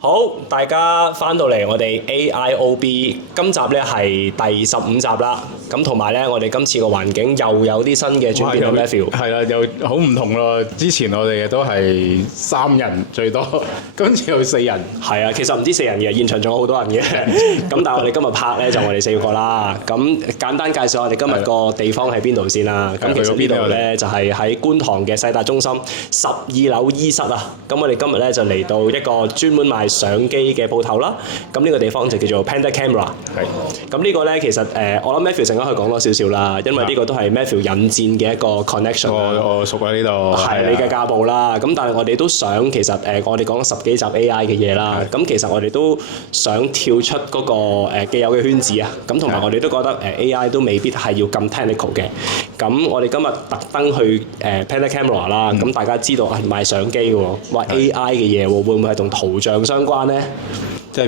好，大家翻到嚟我哋 AIOB，今集咧係第15集啦。咁同埋咧，我哋今次個環境又有啲新嘅轉變啦 ，Matthew。係啦，又好唔同咯。之前我哋都係3人最多，今次有4人。係啊，其實唔止4人嘅，現場仲有好多人嘅。咁但係我哋今日拍咧就我哋4個啦。咁簡單介紹下我哋今日個地方喺邊度先啦。咁其實呢度咧就係喺觀塘嘅世達中心12樓 E 室啊。咁我哋今日咧就嚟到一個專門賣相機嘅鋪頭啦。咁呢個地方就叫做 Panda Camera。係。咁呢個咧其實我諗 Matthew 陣間可以講多少少啦，因為呢個都係 Matthew 引薦嘅一個 connection。我熟喺呢度。係你嘅家暴啦。咁但係我哋都想其實我哋講咗10幾集 AI 嘅嘢啦。咁其實我哋都想跳出嗰個既有嘅圈子啊。咁同埋我哋都覺得AI 都未必係要咁 technical 嘅。咁我哋今日特登去Panda Camera 啦。咁大家知道賣相機喎，話 AI 嘅嘢喎，會唔會係同圖像相關咧？即係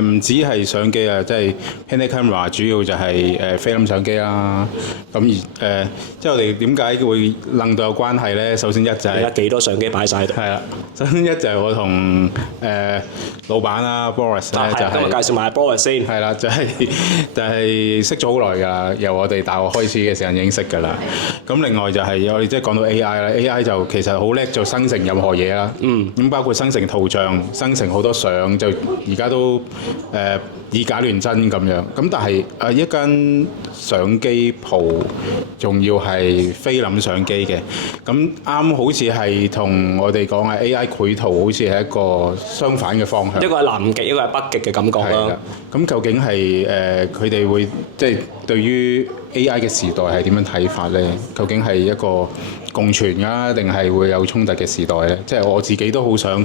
唔止係相機啊，即係 Panda Camera 主要就係菲林相機啦。咁即係我哋點解會楞到有關係咧？首先一就係而家幾多相機擺晒喺度？係啦，首先一就係我同老闆啦 Boris 咧，就係今日介紹埋 Boris 先。係啦，就係識咗好耐㗎啦，由我哋大學開始嘅時間已經識㗎啦。咁另外就係我哋即係講到 AI 啦，AI 就其實好叻做生成任何嘢啦。咁包括生成圖像、生成好多相就。而家都以假亂真咁樣，咁但係一間相機鋪仲要係菲林相機嘅，咁啱好似係同我哋講嘅 AI 繪圖好似係一個相反嘅方向。一個係南極，一個係北極嘅感覺啦。咁究竟係佢哋會即係對於 AI 嘅時代係點樣睇法咧？究竟係一個共存啊，定係會有衝突嘅時代咧？即係我自己都好想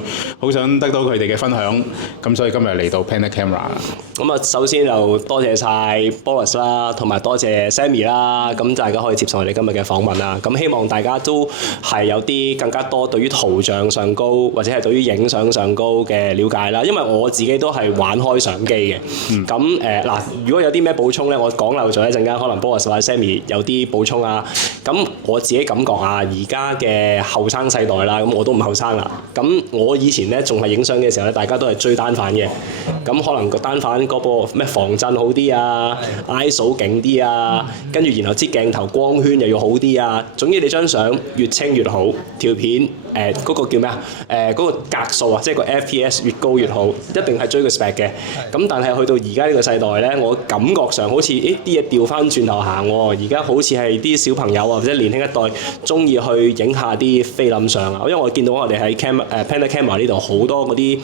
得到佢哋嘅分享，咁所以今日嚟到 Panda Camera 啦。咁啊，首先就多謝晒 Boris 啦，同埋多謝 Sammy 啦，咁大家可以接受我哋今日嘅訪問啦。咁希望大家都係有啲更加多對於圖像上高，或者係對於影相上高嘅了解啦。因為我自己都係玩開相機嘅。咁嗱，如果有啲咩補充咧，我講漏咗一陣間，可能 Boris 或者 Sammy 有啲補充啊。咁我自己感覺啊，而家嘅後生世代啦，咁我都唔後生啦。咁我以前咧仲係影相嘅時候咧，大家都係追單反嘅。咁可能個單反嗰個咩防震好啲啊 ，ISO 勁啲啊，跟住然後支鏡頭光圈又要好啲啊。總之你張相越清越好，條片嗰個叫咩啊？嗰個格數啊，即係個 FPS 越高越好，一定係追個 spec 嘅。咁但係去到而家呢個世代咧，我感覺上好似啲嘢調翻轉頭行喎。而家好似係啲小朋友啊，或者年輕一代中意去影下啲菲林相啊。因為我見到我哋喺Panda Camera 呢度好多嗰啲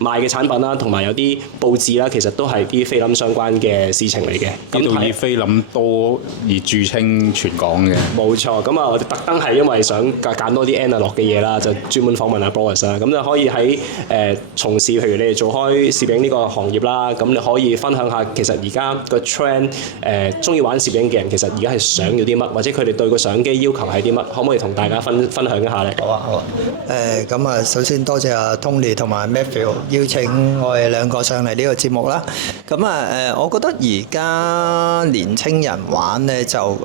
賣嘅產品啦，同埋有啲佈置啦，其實都係啲菲林相關嘅事情嚟嘅。呢度以菲林多而著稱全港嘅。冇錯，咁啊，我哋特登係因為想揀多啲 analog 嘅嘢啦，就專門訪問下 Boris 啦。咁就可以喺從事，譬如你哋做開攝影呢個行業啦，咁你可以分享下其實而家個 trend 中意玩攝影嘅人，其實而家係想要啲乜，或者佢哋對個相機要求係啲乜，可唔可以同大家分享一下咧？好啊，好啊。咁啊，首先多謝阿 Tony 同埋 Matthew 邀請我哋兩個上嚟呢個節目啦。咁啊我覺得而家年青人玩咧就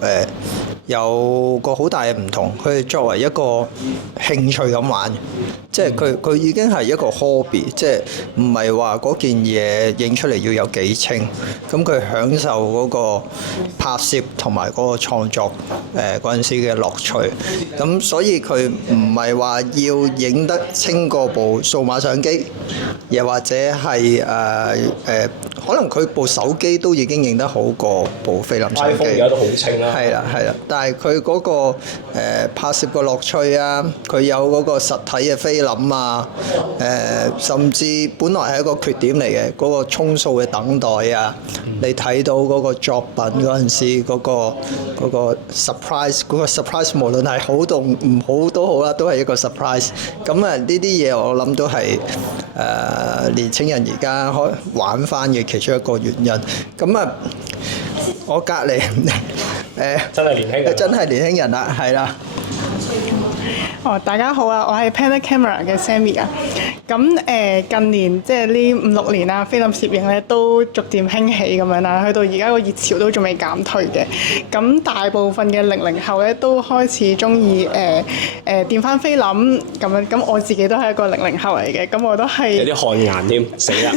有個好大嘅唔同，佢哋作為一個興趣咁玩，即係佢已經係一個 hobby， 即係唔係話嗰件嘢影出嚟要有幾清，咁佢享受嗰個拍攝同埋嗰個創作嗰陣時嘅樂趣，咁所以佢唔係話要影得清過部數碼相機，又或者係可能佢部手機都已經影得好過部菲林相機。iPhone 而家都好清啦。係啦，係啦，但係佢嗰個拍攝嘅樂趣啊，佢有嗰個實體嘅菲林啊，甚至本來係一個缺點嚟嘅，嗰個衝數嘅等待啊，你睇到嗰個作品嗰陣時嗰個 surprise， 嗰個 surprise 無論係好到唔好都好啦，都係一個 surprise。咁啊，呢啲嘢我諗都係年青人而家玩翻嘅其中一個原因。咁啊，我隔離真係年輕人，真係年輕人啦，係啦。大家好啊！我係 Panda Camera 嘅 Sammy 啊。咁近年即係呢5-6年啦，菲林攝影咧都逐漸興起咁樣啦，去到而家個熱潮都仲未減退嘅。咁大部分嘅00後咧都開始中意電翻菲林咁樣。咁我自己都係一個00後嚟嘅，咁我都係有啲汗顏添，死啦！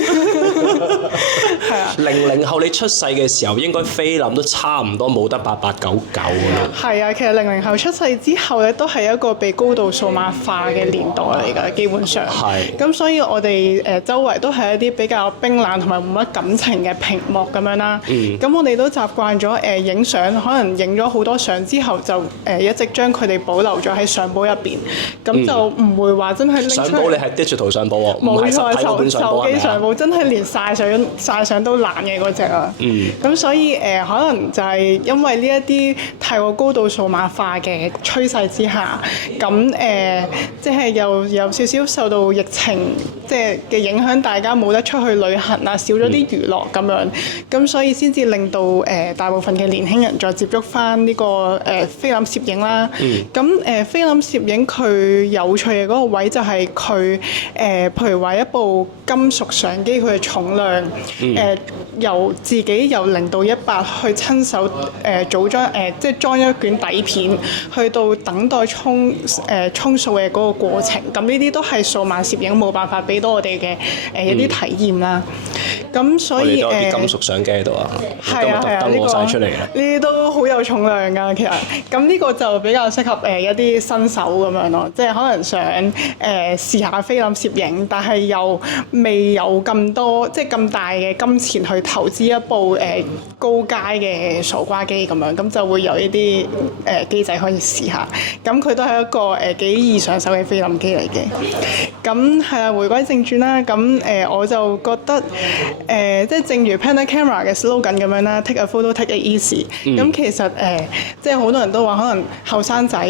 係啊。 00後你出世嘅時候，應該菲林都差唔多冇得8899㗎啦。係啊，其實00後出世之後咧，都係一個被高度數碼化嘅年代嚟㗎，基本上。係。咁所以我哋周圍都係一啲比較冰冷同埋冇乜感情嘅屏幕咁樣啦。咁我哋都習慣咗影相，可能影咗好多相之後就一直將佢哋保留咗喺相簿入邊，咁就唔會話真係拎出嚟。相簿你係 digital 相簿喎，唔係實體嗰本相簿手機相簿真係連晒相都爛嘅嗰隻啊。咁所以可能就係因為呢一啲太過高度數碼化嘅趨勢之下，咁即係又有少少受到疫情即係嘅影響，大家冇得出去旅行啊，少咗啲娛樂咁樣，咁所以先至令到大部分嘅年輕人再接觸翻呢個菲林攝影啦。咁菲林攝影佢有趣嘅嗰個位就係佢譬如話一部金屬相機佢嘅重量由自己由0到100去親手組裝即係裝一卷底片，去到等待沖數嘅嗰個過程，咁呢啲都係數碼攝影冇辦法俾到我哋嘅一啲體驗啦。咁所以我哋都有啲金屬相機喺度啊，係啊係啊，攞晒出嚟啦。呢啲都好有重量㗎，其實。咁呢個就比較適合一啲新手咁樣咯，即係可能想試下菲林攝影，但係又未有咁多即係咁大嘅金錢去投資一部高階嘅傻瓜機咁樣，咁就會有呢啲機仔可以試下。咁佢都係一個幾易上手嘅菲林機嚟嘅。咁係啊，回歸正傳啦。咁我就覺得即係正如 Panda Camera 嘅 slogan 咁樣啦 ，take a photo, take it easy。咁其實即係好多人都話，可能後生仔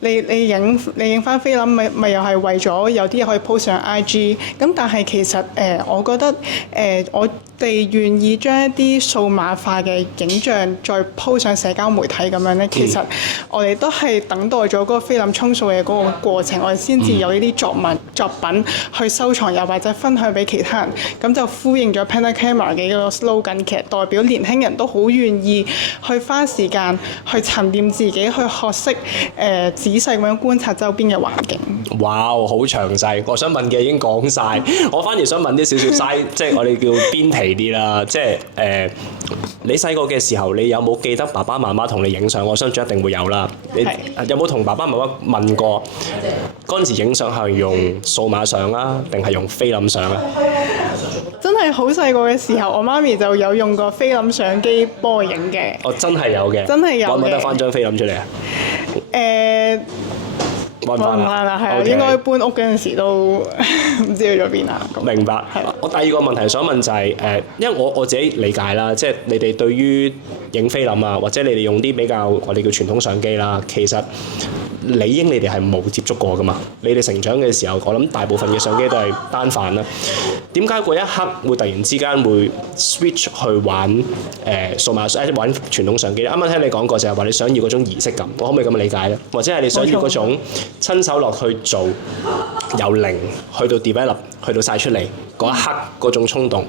你影翻菲林，咪又係為咗有啲嘢可以 post 上 IG。咁但係其實我覺得我哋願意將一啲數碼化嘅影像再 po 上社交媒體咁樣咧，其實我哋都係等待咗嗰個菲林沖數嘅嗰個過程，我哋先至有呢啲作品去收藏，又或者分享俾其他人，咁就呼應咗 Panda Camera 嘅一個 slogan， 其實代表年輕人都好願意去花時間去沉澱自己，去學識仔細咁樣觀察周邊嘅環境。哇，好詳細！我想問嘅已經講晒，我反而想問啲少少嘥，即係我哋叫邊皮啲啦，即係你細個嘅時候，你有冇記得爸爸媽媽同你影相？我相信一定會有啦。你有冇同爸爸媽媽問過嗰陣時影相係用數碼相啊，定係用菲林相啊？真係好細個嘅時候，我媽咪就有用過菲林相機幫我影嘅。我真係有嘅，真係有嘅。揾唔揾得翻張菲林出嚟啊？揾唔翻啦，係啊，應該搬屋嗰陣時都唔知去咗邊啦。明白。係啦。我第二個問題想問就係因為我自己理解啦，即係你哋對於影菲林啊，或者你哋用啲比較我哋叫傳統相機啦，其實理應你哋係冇接觸過噶嘛。你哋成長嘅時候，我諗大部分嘅相機都係單反啦。點解嗰一刻會突然之間會 switch 去玩數碼相，玩傳統相機咧？啱啱聽你講過就係話你想要嗰種儀式感，我可唔可以咁樣理解咧？或者係你想要嗰種親手落去做，由零去到 develop， 去到晒出嚟嗰一刻嗰種衝動，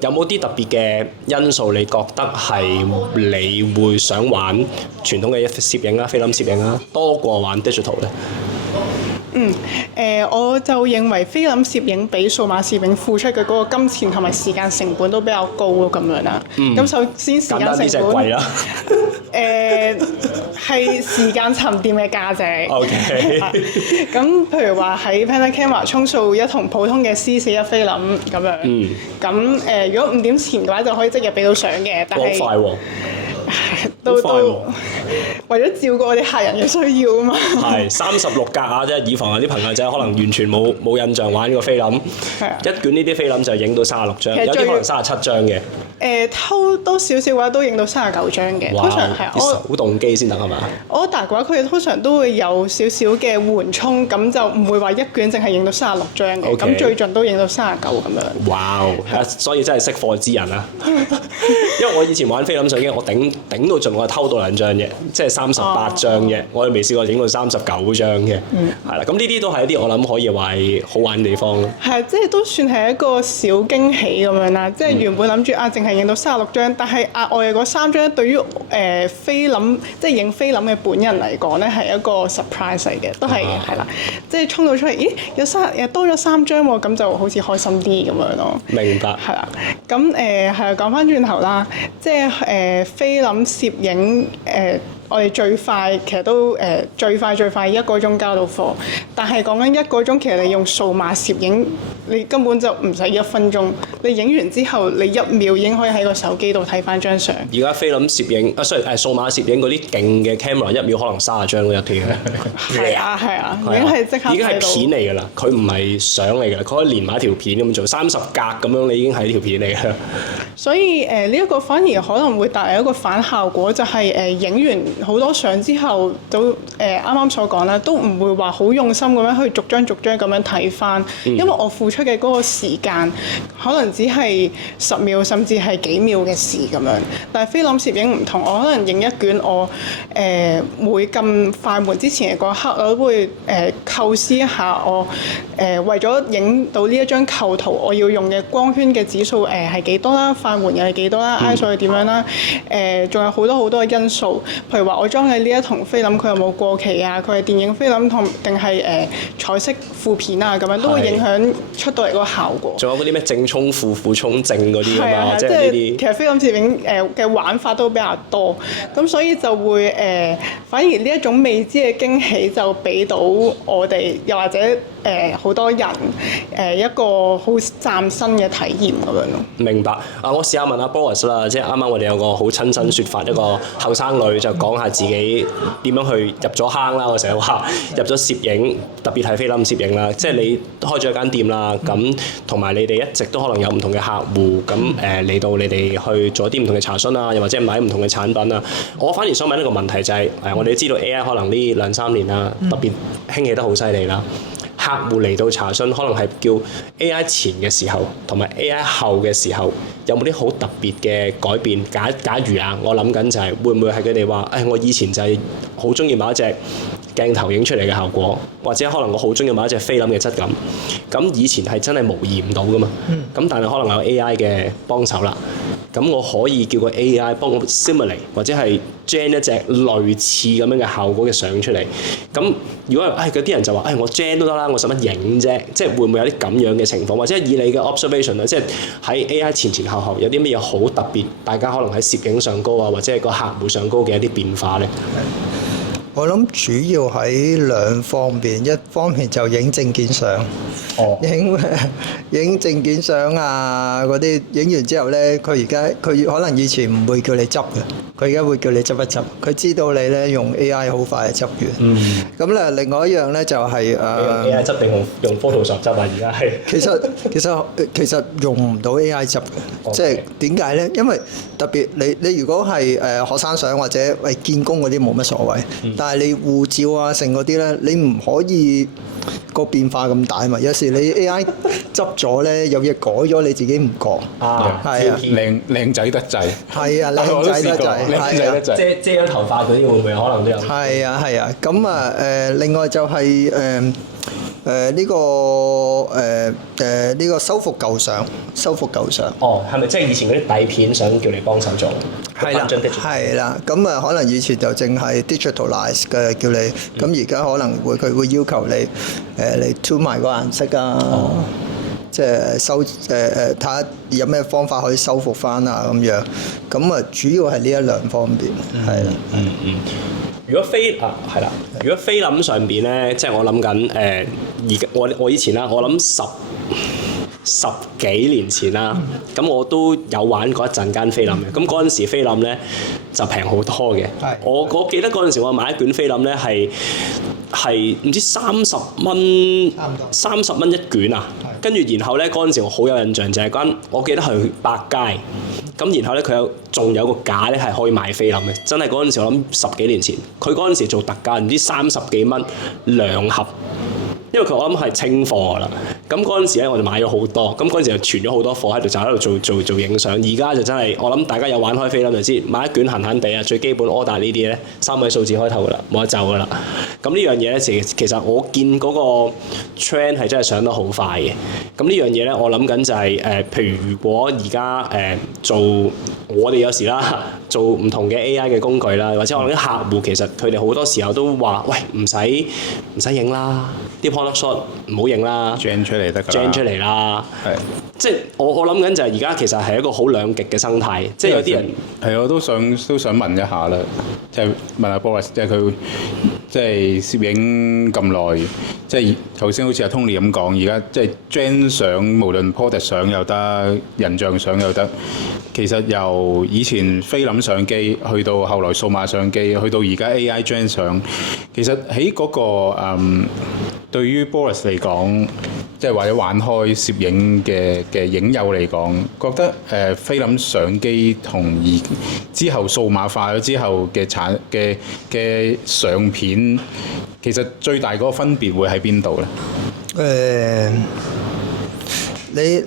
有冇啲特別嘅因素？你覺得係你會想玩傳統嘅攝影啊、菲林攝影啊，多過玩 digital 咧？我就認為菲林攝影比數碼攝影付出嘅嗰個金錢同埋時間成本都比較高咯，咁樣啦。咁首先時間成本，簡單啲就係貴啦。係時間沉澱嘅價值。OK。咁譬如話喺 Panda Camera 沖數一筒普通嘅 C41菲林咁樣。咁如果5點前嘅話，就可以即日俾到相嘅，但係好快喎。都為咗照顧我哋客人嘅需要啊嘛。係36格啊，即係以防有啲朋友仔可能完全冇印象玩呢個菲林。係啊。一卷呢啲菲林就影到36張，有啲可能37張嘅。偷多少少嘅話都影到39張嘅。通常係我手動機先得係嘛？我大嘅話，佢哋通常都會有少少嘅緩衝，咁就唔會話一卷淨係影到36張嘅。咁最盡都影到39咁樣。哇！所以真係識貨之人啊！因為我以前玩菲林相機，我頂到盡我係偷到2張啫，即係38張啫，我哋未試過影到39張嘅，係啦。咁呢啲都係一啲我諗可以話係好玩嘅地方咯。係，即係都算係一個小驚喜咁樣啦。即係原本諗住淨係影到36張，但係額外嘅嗰3張對於菲林即係影菲林嘅本人嚟講咧，係一個 surprise 嚟嘅，都係係啦。即係衝到出嚟，咦有多咗3張喎，咁就好似開心啲咁樣咯。明白。係啦，咁係啊，講翻轉頭啦，即係菲林攝影我哋最快其實都最快1個鐘交到貨，但係講緊1個鐘，其實你用數碼攝影，你根本就唔使1分鐘，你影完之後，你1秒已經可以喺個手機度睇翻張相。而家菲林攝影數碼攝影嗰啲勁嘅 camera 1秒可能30張都一條嘅。係啊，已經係即刻睇到。已經係片嚟㗎啦，佢唔係相嚟㗎，佢可以連埋一條片咁做，30格咁樣你已經係一條片嚟㗎。所以呢一個反而可能會帶嚟一個反效果，就係影完好多相之後，都啱啱所講啦，都唔會話好用心咁樣去逐張咁樣睇翻，因為我付出嘅嗰個時間可能只係10秒甚至係幾秒嘅事咁樣。但係菲林攝影唔同，我可能影一卷，我會撳快門之前嘅嗰一刻，我都會構思一下我為咗影到呢一張構圖，我要用嘅光圈嘅指數係幾多啦，快門又係幾多啦，ISO 係點樣啦，仲有好多嘅因素，譬如話我裝嘅呢一筒菲林佢有冇過期啊，佢係電影菲林定係彩色負片啊，咁樣都會影響出到嚟嗰個效果。仲有嗰啲咩正衝負、負衝正嗰啲啊嘛，即係呢啲。其實菲林攝影嘅玩法都比較多，咁所以就會反而呢一種未知嘅驚喜就俾到我哋，又或者好多人一個好嶄新嘅體驗咁樣咯。明白啊！我試下問下 Boris 啦，即係啱啱我哋有個好親身説法，一個後生女就講下自己點樣去入咗坑啦。我成日話入咗攝影，特別係菲林攝影啦。即係你開咗一間店啦，咁同埋你哋一直都可能有唔同嘅客戶，咁嚟到你哋去做一啲唔同嘅查詢啊，又或者買唔同嘅產品啊。我反而想問一個問題就係我哋都知道 AI 可能呢2-3年啦，特別興起得好犀利啦。客戶嚟到查詢，可能係叫 AI 前嘅時候，同埋 AI 後嘅時候，有冇啲好特別嘅改變？假如啊，我諗緊就係會唔會係佢哋話，我以前就係好中意某一隻鏡頭影出嚟嘅效果，或者可能我好中意某一隻菲林嘅質感。咁以前係真係模擬唔到噶嘛。咁但係可能有 AI 嘅幫手啦。咁我可以叫個 AI 幫我 simulate 或者係 gen 一隻類似咁樣嘅效果嘅相出嚟。咁如果嗰啲人就話，我 gen 都得啦，我使乜影啫？即係會唔會有啲咁樣嘅情況？或者以你嘅 observation 啊，即係喺 AI 前後有啲乜嘢好特別？大家可能喺攝影上高啊，或者係個客戶上高嘅一啲變化咧？我諗主要喺2方面，一方面就影證件相，影證件相啊嗰啲，影完之後咧，佢可能以前唔會叫你執嘅，佢而家會叫你執一執，佢知道你咧用 AI 好快就執完。咁咧另外一樣咧就係用 AI 執定用 Photoshop 執啊？而家係其實用唔到 AI 執嘅，即係點解咧？因為特別你如果係學生相或者見工嗰啲冇乜所謂，但係你護照啊剩嗰啲咧，你唔可以個變化咁大嘛。有時你 AI 執咗咧，有嘢改咗你自己唔覺。係啊，靚仔得滯。係啊，靚仔得滯。遮咗頭髮嗰啲會唔會可能都有？係啊，咁啊另外就係呢個修復舊相。係咪即係以前嗰啲底片想叫你幫手做？係啦，咁啊可能以前就淨係 digitalize 嘅叫你，咁而家可能佢會要求你嚟 tune 埋個顏色啊，即係睇下有咩方法可以修復翻啊咁樣，咁啊主要係呢1-2方面，係啦。如果菲林上邊咧，即係我諗緊我以前啦，我諗十幾年前啦，咁我都有玩過一陣間菲林嘅。咁嗰陣時菲林咧就平好多嘅。我記得嗰陣時我買一卷菲林咧係唔知30蚊一卷啊。跟住然後咧嗰陣時我好有印象就係我記得係百佳。咁然後咧佢仲有個架咧係可以買菲林嘅，真係嗰陣時我諗10幾年前，佢嗰陣時做特價唔知30幾蚊2盒。因為佢我諗係清貨㗎啦。咁嗰陣時咧，我就買咗好多，咁嗰陣時就存咗好多貨喺度，就喺度做影相。而家就真係我諗大家有玩開菲林就知，買一卷閒閒地啊，最基本 order 呢啲咧3位數字開頭㗎啦，冇得走㗎啦。咁呢樣嘢咧，其實我見嗰個 trend 係真係上得好快嘅。咁呢樣嘢咧，我諗緊就係譬如如果而家做我哋有時啦，做唔同嘅 AI 嘅工具啦，或者我哋啲客戶其實佢哋好多時候都話：喂，唔使影啦，啲 product shot 唔好影啦 ，gen 出嚟得㗎 ，gen 出嚟啦。係，即係我諗緊就係而家其實係一個好兩極嘅生態，即係有啲人係我都想問一下啦，即係問下 Boris，即係佢即係攝影咁耐，即係頭先好似阿 Tony 咁講，而家即係 gen 相，無論 product 相又得，人像相又得。其實由以前菲林相機，去到後來數碼相機，去到而家 AI gen 相，其實喺嗰個對於 Boris 嚟講，即係或者玩開攝影嘅影友嚟講，覺得菲林相機同之後數碼化咗之後嘅相片，其實最大嗰個分別會喺邊度咧？你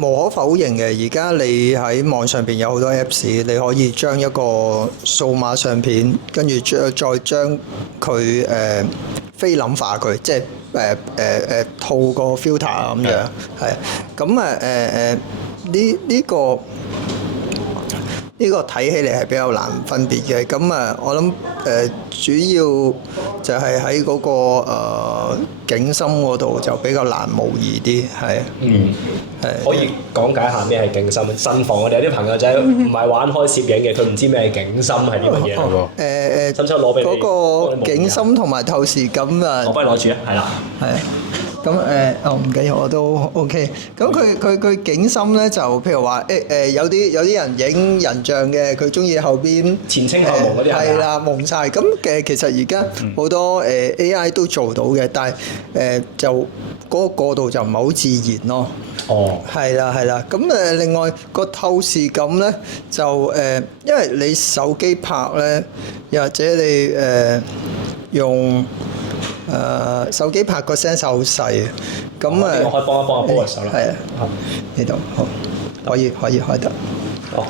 無可否認嘅，而家你喺網上邊有好多 Apps，你可以將一個數碼相片，跟住再將佢菲林化佢，即係套個 filter 咁樣，係咁呢個睇起嚟係比較難分別嘅，咁我諗主要就係喺嗰個景深嗰度就比較難模擬啲，係。可以講解下咩係景深？慎防我哋有啲朋友仔唔係玩開攝影嘅，佢唔知咩係景深係啲乜嘢嚟喎。使唔使攞俾你？嗰個景深同埋透視感啊！我幫你攞住啊，係啦。係。咁唔緊要，我都 OK。咁佢景深咧就譬如話有啲人影人像嘅，佢中意後邊前清後朦嗰啲係啦，朦晒。咁其實而家好多AI 都做到嘅，但係就嗰個過渡就唔係好自然咯。哦，係啦。咁另外個透視感咧就因為你手機拍咧，又或者你用手機拍個 sensor 好細，咁我可以幫一幫阿 Boris 手啦。係啊，呢度好，可以開得。好，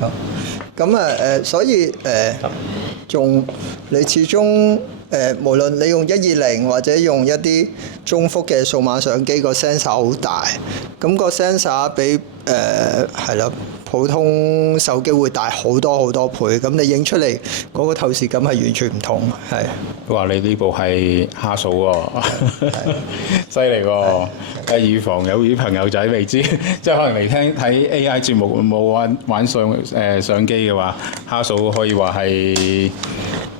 好。咁所以仲你始終無論你用120或者用一啲中幅嘅數碼相機，個 sensor 好大，咁個 sensor 比係啦。普通手機會大好多倍，咁你影出嚟嗰個透視感係完全唔同，係。話你呢部係蝦數喎，犀利喎！預防有啲朋友仔未知，即係可能嚟睇 AI 節目冇玩相機嘅話，蝦數可以話係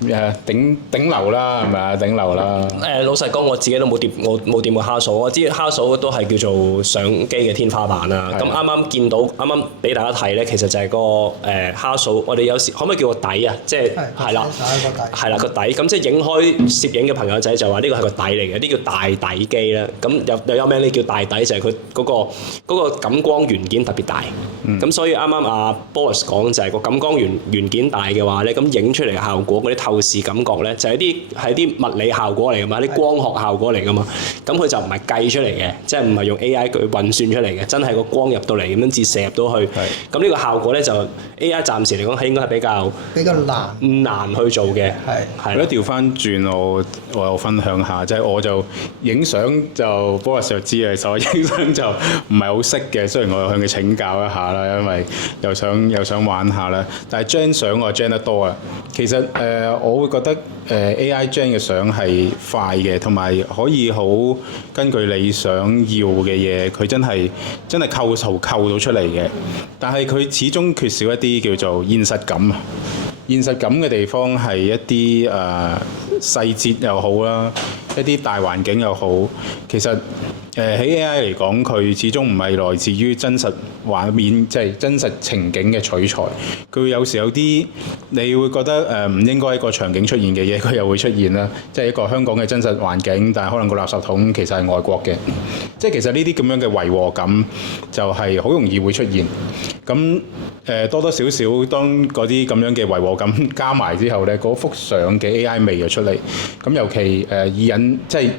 頂流啦，係咪啊？頂流啦。老實講，我自己都冇掂過蝦數，我知蝦數都係叫做相機嘅天花板啦。咁啱啱見到，啱啱俾大家睇咧，其實就係個蝦數。我哋有時可唔可以叫個底啊？即係係啦，係啦個底。咁即係影開攝影嘅朋友仔就話呢個係個底嚟嘅，呢叫大底機啦。咁又有名你叫大底，就係佢嗰個感光元件特別大。咁所以啱啱阿 Boris 講就係個感光元件大嘅話咧，咁影出嚟嘅效果嗰啲透視感覺咧，就係啲物理效果嚟噶嘛，啲光學效果嚟噶嘛。咁佢就唔係計出嚟嘅，即係唔係用 AI 佢運算出嚟嘅，真係個光入到嚟咁樣折射入到去。咁呢個效果咧就 AI 暫時嚟講係應該係比較難去做嘅。係。如果調翻轉我又分享下，即係我就影相就 Boris 就知啊，所以影相就唔係好識嘅。雖然我向佢請教一下啦，因為又想玩下啦。但係 gen 相我 gen 得多啊。其實我會覺得AI gen 嘅相係快嘅，同埋可以好根據你想要嘅嘢，佢真係構到出嚟嘅。但係佢始終缺少一啲叫做現實感啊。現實感嘅地方係一啲細節又好啦，一啲大環境又好，其實喺 AI 嚟講，佢始終唔係來自於真實畫面，即係真實情景嘅取材。佢有時有啲你會覺得唔應該喺個場景出現嘅嘢，佢又會出現啦。即係一個香港嘅真實環境，但係可能個垃圾桶其實係外國嘅。即係其實呢啲咁樣嘅違和感就係好容易會出現。咁多多少少當嗰啲咁樣嘅違和感加埋之後咧，嗰幅相嘅 AI 味就出嚟。咁尤其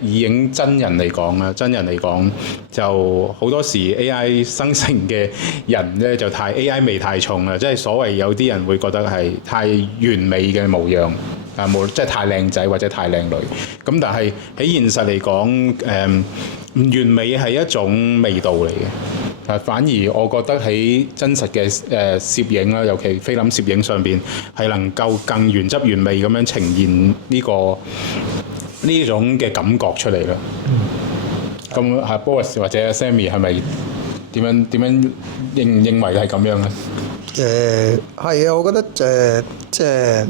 以影真人嚟講啊，真人嚟講就好多時 AI 生成嘅人咧就太 AI 味太重啦，即係所謂有啲人會覺得係太完美嘅模樣啊，即係太靚仔或者太靚女。咁但係喺現實嚟講，唔完美係一種味道嚟嘅。反而我覺得喺真實嘅攝影啦，尤其菲林攝影上邊，係能夠更原汁原味咁樣呈現呢種嘅感覺出嚟啦。咁阿 Boris 或者 Sammy 係咪點樣認為係咁樣咧？係啊，我覺得即係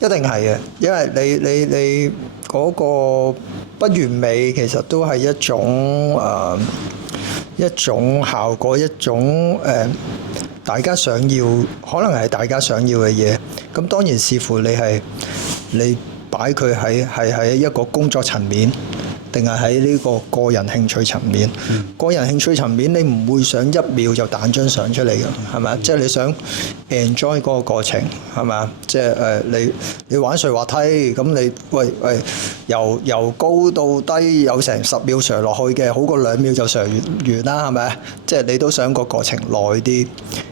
一定係嘅，因為你嗰個不完美其實都係一種效果，一種大家想要，可能係大家想要嘅嘢。咁當然視乎你擺佢喺一個工作層面，定係喺呢個個人興趣層面。個人興趣層面，你唔會想一秒就彈張相出嚟嘅，係咪？即係你想 enjoy 嗰個過程，係咪啊？即係你玩垂滑梯，咁你喂由高到低有成10秒上落去嘅，好過2秒就上完啦，係咪？即係你都想個過程耐啲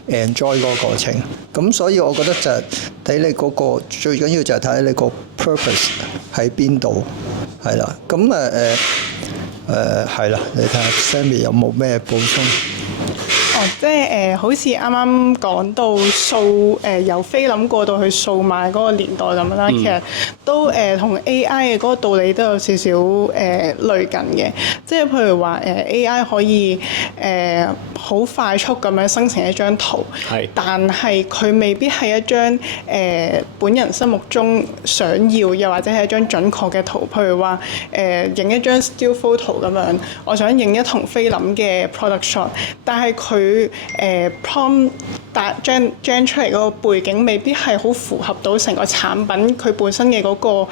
，enjoy 嗰個過程。咁所以我覺得就係睇你嗰個最緊要就係睇你個 purpose 喺邊度，係啦。咁係啦，你睇下 Sammy 有冇咩補充？即係好似啱啱講到由菲林過到去數碼嗰個年代咁樣啦，其實都同 AI 嘅嗰個道理都有少少類近嘅。即係譬如話AI 可以好快速咁樣生成一張圖，但係佢未必係一張本人心目中想要，又或者係一張準確嘅圖。譬如話影一張 still photo 咁樣，我想影一筒菲林嘅 product shot， 但係佢prompt gen 出嚟嗰個背景未必係好符合到成個產品佢本身嘅嗰個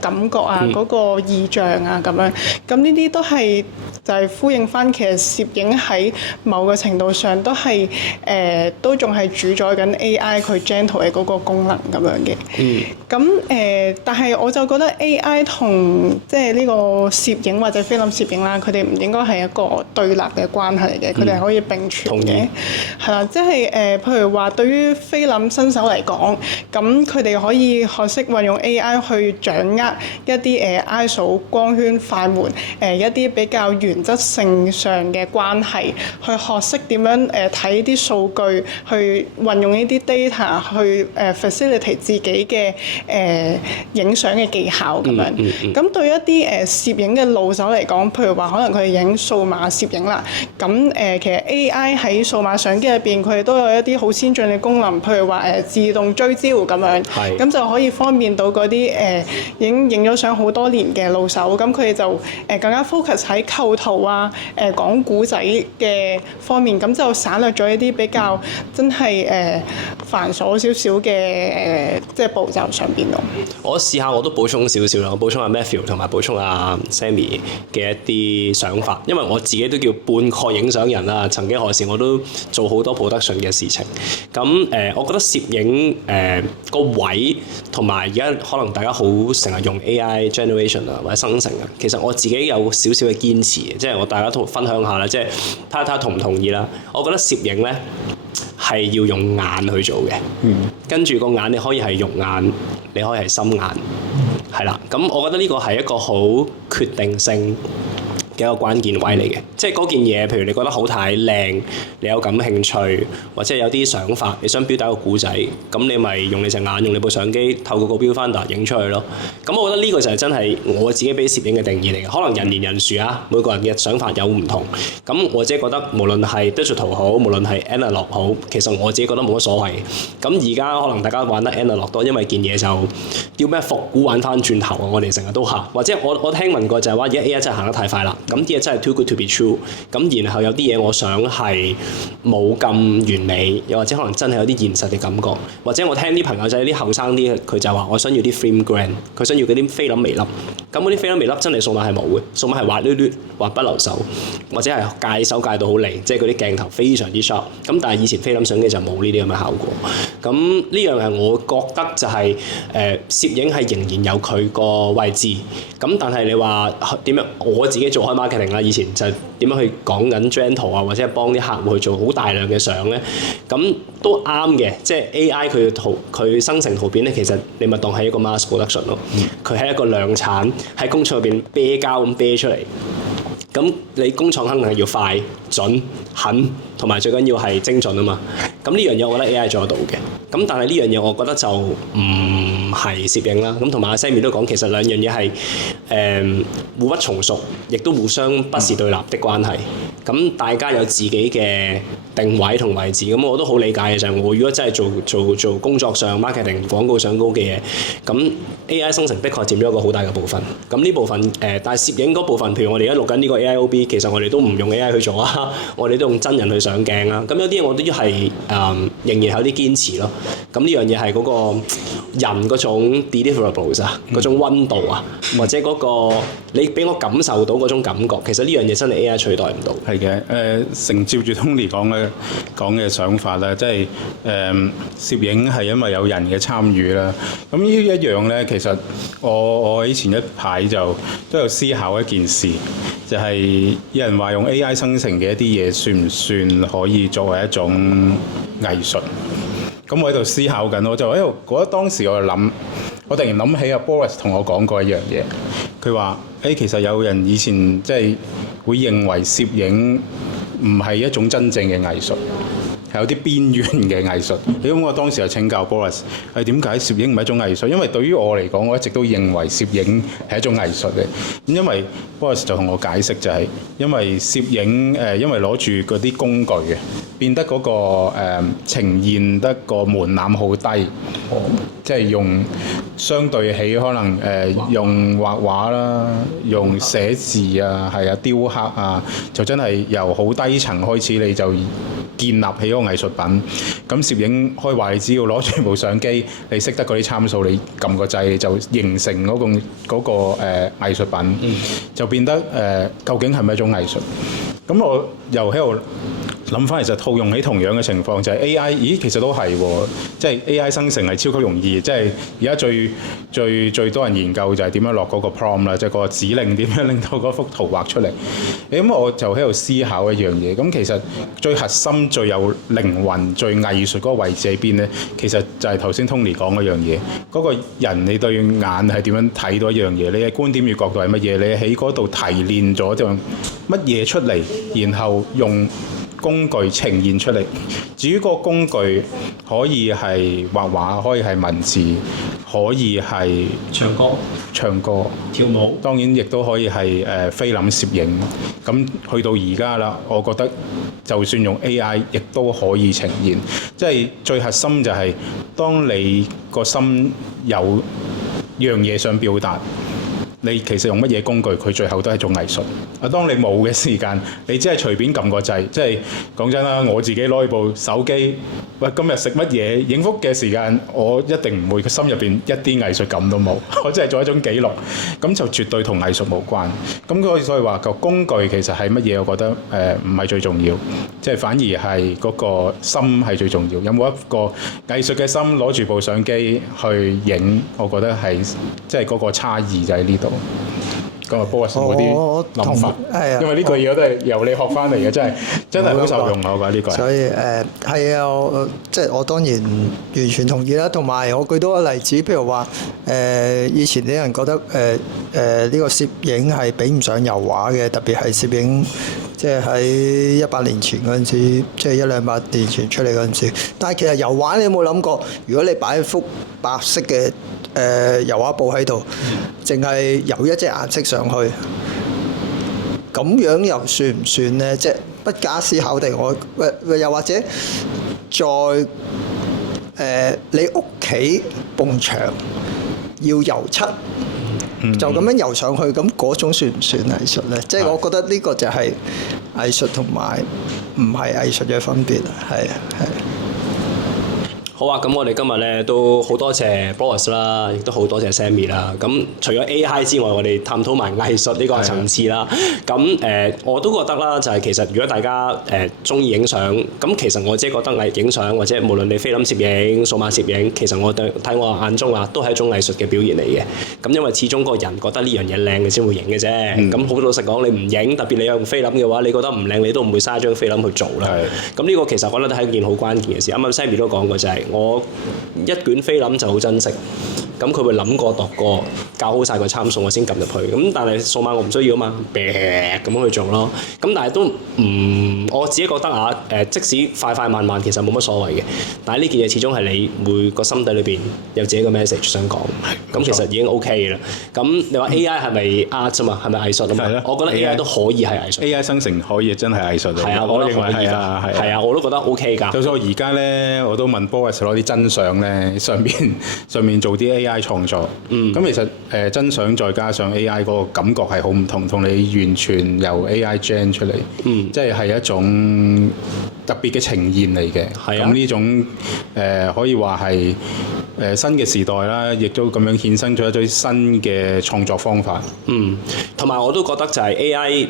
感覺啊，嗰個意象啊咁樣。咁呢啲都係就係呼應翻，其實攝影喺某個程度上都係都仲係主宰緊 AI 佢 gen 圖嘅嗰個功能咁樣嘅。咁但係我就覺得 AI 同即係呢個攝影或者菲林攝影啦，佢哋唔應該係一個對立嘅關係嚟嘅，佢哋係可以並存嘅。係啦，即係譬如話對於菲林新手嚟講，咁佢哋可以學識運用 AI 去掌握一啲ISO 光圈快門一啲比較原則性上嘅關係，去學識點樣睇啲數據，去運用呢啲 data 去facilitate 自己嘅影相嘅技巧咁樣。咁對一啲攝影嘅老手嚟講，譬如話可能佢哋影數碼攝影啦，咁其實 AI 喺數碼相機入邊，佢哋都有一啲好先進嘅功能，譬如話自動追焦咁樣，咁就可以方便到嗰啲已經影咗相好多年嘅老手，咁佢哋就更加 focus 喺構圖啊、講古仔嘅方面，咁就省略咗一啲比較真係繁瑣少少嘅即係步驟上邊咯。我試下我都補充少少啦，我補充阿 Matthew 同埋補充阿 Sammy 嘅一啲想法，因為我自己都叫半個影相人啦，曾經何時我都做好多 production 嘅事情。咁我覺得攝影個位同埋而家可能大家好成日用 AI generation 啊或者生成啊，其實我自己有少少嘅堅持嘅，即係我大家同分享下啦，即係睇下同唔同意啦。我覺得攝影咧係要用眼去做嘅，跟住個眼你可以係肉眼，你可以係心眼，係啦。咁我覺得呢個係一個好決定性嘅一個關鍵位嚟嘅，即係嗰件嘢，譬如你覺得好睇靚，你有感興趣，或者有啲想法，你想表達個故仔，咁你咪用你隻眼，用你部相機，透過個 viewfinder 影出去咯。咁我覺得呢個就係真係我自己俾攝影嘅定義嚟嘅，可能人言人殊啊，每個人嘅想法有唔同。咁我自己覺得，無論係 digital 好，無論係 analog 好，其實我自己覺得冇乜所謂。咁而家可能大家玩得 analog 多，因為件嘢就叫咩復古玩翻轉頭啊！我哋成日都嚇，或者我聽聞過就係話，而家 AI 真係行得太快啦。咁啲嘢真係 too good to be true。咁然後有啲嘢我想係冇咁完美，又或者可能真係有啲現實嘅感覺。或者我聽啲朋友仔啲後生啲，佢就話我想要啲 film grain，佢想要嗰啲菲林微粒。咁嗰啲菲林微粒真係數碼係冇嘅，數碼係滑捋捋、滑不留手，或者係界手界到好離，即係嗰啲鏡頭非常之 sharp。咁但係以前菲林相機就冇呢啲咁嘅效果。咁呢樣係我覺得就係攝影係仍然有佢個位置。咁但係你話點樣？我自己做開 marketing 啦，以前就點樣去講緊 trend 圖啊，或者係幫啲客戶去做好大量嘅相咧，咁都啱嘅。即係 AI 佢嘅圖，佢生成圖片咧，其實你咪當係一個 mass production 咯。佢係一個量產喺工廠入邊啤膠咁啤出嚟。咁你工廠肯定係要快、準、狠，同埋最緊要係精準啊嘛。咁呢樣嘢我覺得 AI 做得到嘅。咁但係呢樣嘢我覺得就唔係攝影啦。咁同埋阿 Sammy 都講，其實兩樣嘢係互不從屬，亦都互相不是對立的關係。咁大家有自己嘅定位同位置。咁我都好理解嘅就係，我如果真係做工作上 marketing 廣告上高嘅嘢，咁 AI 生成的確佔咗一個好大嘅部分。咁呢部分但係攝影嗰部分，譬如我哋而家錄緊呢個 AIOB， 其實我哋都唔用 AI 去做啊，我哋都用真人去上鏡啊。咁有啲嘢我都係仍然有啲堅持咯。咁呢樣嘢係嗰個人嗰種 deliverables 啊，嗰種溫度啊，或者嗰個你俾我感受到嗰種感覺，其實呢樣嘢真係 AI 取代唔到。係嘅，承照住 Tony 講嘅想法啦，即係攝影係因為有人嘅參與啦。咁呢一樣咧，其實我喺前一排就都有思考一件事，就係有人話用 AI 生成嘅一啲嘢，算唔算可以作為一種藝術？咁我喺度思考緊，我就喺度覺得當時我就諗，我突然諗起阿 Boris 同我講過一樣嘢，佢話：其實有人以前即係會認為攝影唔係一種真正嘅藝術，係有啲邊緣嘅藝術。咁我當時就請教 Boris， 點解攝影唔係一種藝術？因為對於我嚟講，我一直都認為攝影係一種藝術嘅。咁因為 Boris 就同我解釋就係，因為攝影因為攞住嗰啲工具嘅，變得嗰個呈現得個門檻好低，即係用相對起可能用畫畫啦，用寫字啊，係啊，雕刻啊，就真係由好低層開始你就建立起一個藝術品。咁攝影可以話你只要攞住部相機，你識得嗰啲參數，你撳個掣就形成嗰個藝術品，就變得究竟係咪一種藝術？咁我又喺度諗翻，其實套用起同樣嘅情況，就係 AI， 其實都係喎，即係 AI 生成係超級容易，即係而家最多人研究就係點樣落嗰個 prompt 啦，即係嗰個指令點樣令到嗰幅圖畫出嚟。咁我就喺度思考一樣嘢，咁其實最核心、最有靈魂、最藝術嗰個位置喺邊呢？其實就係頭先 Tony 講嗰樣嘢，嗰個人你對眼係點樣睇到一樣嘢？你嘅觀點與角度係乜嘢？你喺嗰度提煉咗啲乜嘢出嚟，然後用工具呈現出嚟。至於個工具可以係畫畫，可以係文字，可以係唱歌、跳舞，當然亦都可以係菲林攝影。咁去到而家啦，我覺得就算用 AI 亦都可以呈現。即係最核心就係當你個心有樣嘢想表達，你其實用乜嘢工具，佢最後都係一種藝術。當你冇嘅時間，你只係隨便撳個掣，即係講真啦，我自己攞部手機，今日食乜嘢，影幅嘅時間，我一定唔會心入邊一啲藝術感都冇，我只係做一種記錄，咁就絕對同藝術無關。咁所以話個工具其實係乜嘢，我覺得唔係最重要，即係反而係嗰個心係最重要。有冇一個藝術嘅心攞住部相機去影，我覺得係即係嗰個差異就喺呢度。咁啊 Boris 冇啲諗法，係啊，因為呢句嘢都係由你學翻嚟嘅，真係好受用啊！我覺得呢句。所以係啊，即係我當然完全同意啦。同埋我舉多個例子，譬如話以前啲人覺得呢個攝影係比唔上油畫嘅，特別係攝影。即係喺100年前嗰陣時，即係100-200年前出嚟嗰陣時。但係其實油畫你有冇諗過？如果你擺一幅白色嘅油畫布喺度，淨係油一隻顏色上去，咁樣又算唔算呢？即係不假思考地，又或者在你屋企埲牆要油漆。就咁樣游上去，咁嗰種算唔算藝術呢？即係我覺得呢個就係藝術同埋唔係藝術嘅分別，係。好啊，咁我哋今日咧都好多謝 Boris 啦，亦都好多謝 Sammy 啦。咁除咗 AI 之外，我哋探討埋藝術呢個層次啦。咁我都覺得啦，就係其實如果大家中意影相，咁其實我自己覺得影相或者無論你菲林攝影、數碼攝影，其實我睇我眼中啊，都係一種藝術嘅表現嚟嘅。咁因為始終個人覺得呢樣嘢靚，你先會影嘅啫。咁好老實講，你唔影，特別你用菲林嘅話，你覺得唔靚，你都唔會嘥張菲林去做啦。咁呢個其實我覺得係一件好關鍵嘅事。啱啱 Sammy 都講過就係。我一卷菲林就好珍惜，咁佢會諗過度過，校好晒個參數，我先撳入去。咁但係數碼我唔需要啊嘛，咁樣去做咯。咁但係都唔，我自己覺得啊，即使快快慢慢其實冇乜所謂嘅，但係呢件嘢始終係你每個心底裏邊有自己嘅 message 想講，咁其實已經 OK 嘅啦。咁你話 AI 係咪 art 啫嘛？係咪藝術啊嘛？我覺得 AI 都可以係藝術。AI 生成可以真係藝術嚟。係啊，我認為係啊，係啊，我都覺得 OK 㗎。就算我而家咧，我都問 Boris 攞啲真相咧，上面做啲 AI 創作。咁其實真相再加上 AI 嗰個感覺係好唔同，同你完全由 AI gen 出嚟，即係一種特別嘅呈現嚟嘅。咁呢種可以話係新嘅時代啦，亦都咁樣衍生咗一堆新嘅創作方法。同埋我都覺得就係 AI。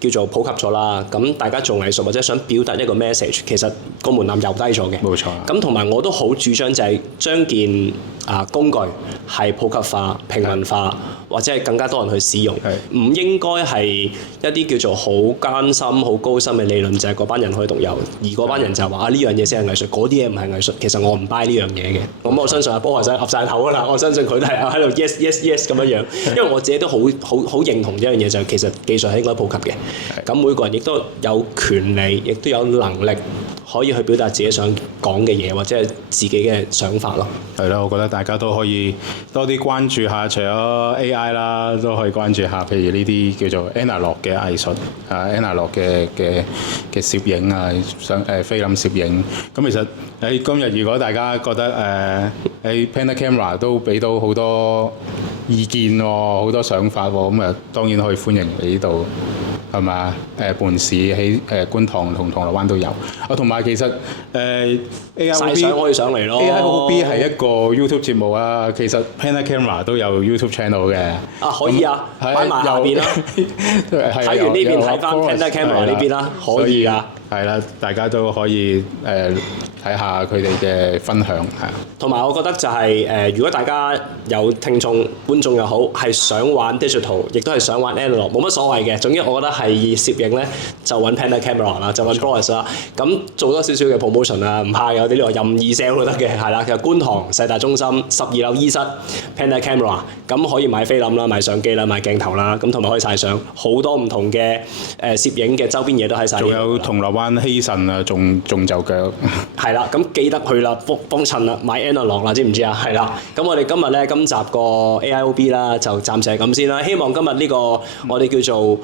叫做普及咗啦，咁大家做藝術或者想表達一個 message， 其實個門檻又低咗嘅。冇錯。咁同埋我都好主張就係將件工具係普及化、平民化，或者係更加多人去使用。唔應該係一啲叫做好艱深、好高深嘅理論，就係嗰班人可以獨有，而嗰班人就話呢樣嘢先係藝術，嗰啲嘢唔係藝術。其實我唔 buy 呢樣嘢嘅。咁我相信阿波係岌晒頭㗎啦，我相信佢都係喺度 yes yes yes 咁樣樣，因為我自己都好認同一樣嘢，就係其實技術係應該普及嘅，咁每個人亦都有權利，亦都有能力可以去表達自己想講嘅嘢，或者係自己嘅想法咯。係咯，我覺得大家都可以多啲關注下，除咗 AI 啦，都可以關注下，譬如呢啲叫做 analog 嘅藝術analog 嘅攝影啊，菲林攝影。咁其實喺今日，如果大家覺得喺 Panda Camera 都俾到好多意見喎，好多想法喎，咁當然可以歡迎嚟呢度。係嘛？半市喺觀塘同銅鑼灣都有。同埋其實AIOB 可以上嚟咯。AIOB 係一個 YouTube 節目啊。其實 Panda Camera 都有 YouTube channel 嘅。可以啊，擺埋下邊啦。睇完呢邊睇翻 Panda Camera 呢邊啦，可以㗎。係啦，大家都可以睇下佢哋嘅分享係。同埋我覺得就係如果大家有聽眾、觀眾又好，係想玩 digital， 亦都係想玩 analog， 冇乜所謂嘅。總之我覺得係攝影咧，就揾 Panda Camera 啦，就揾 Boris 啦。咁做多少少嘅 promotion 啊，唔怕有啲呢個任意 sell 都得嘅，係啦。其實觀塘世大中心12樓 E 室 Panda Camera， 咁可以買菲林啦、買相機啦、買鏡頭啦，咁同埋可以曬相，好多唔同嘅攝影嘅周邊嘢都喺晒。仲有銅鑼灣希慎啊，仲就腳。係啦，咁記得去啦，幫襯啦，買 analog 啦，知唔知啊？係啦，咁我哋今日咧今集個 AIOB 啦，就暫時係咁先啦。希望今日呢個我哋叫做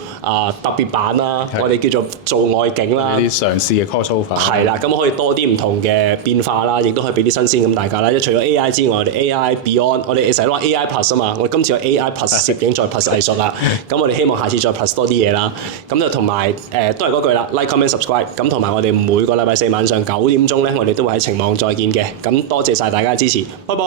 特別版啦，我哋叫做外景啦，啲嘗試嘅 crossover。係啦，咁可以多啲唔同嘅變化啦，亦都可以俾啲新鮮咁大家啦。除咗 AI 之外，我哋 AI Beyond， 我哋成日都話 AI Plus 啊嘛，我哋今次有 AI Plus 攝影再 Plus 藝術啦。咁我哋希望下次再 Plus 多啲嘢啦。咁就同埋都係嗰句啦 ，like comment subscribe。咁同埋我哋每個禮拜四晚上9點鐘咧，我哋都會喺晴網再見嘅。咁多謝晒大家嘅支持，拜拜。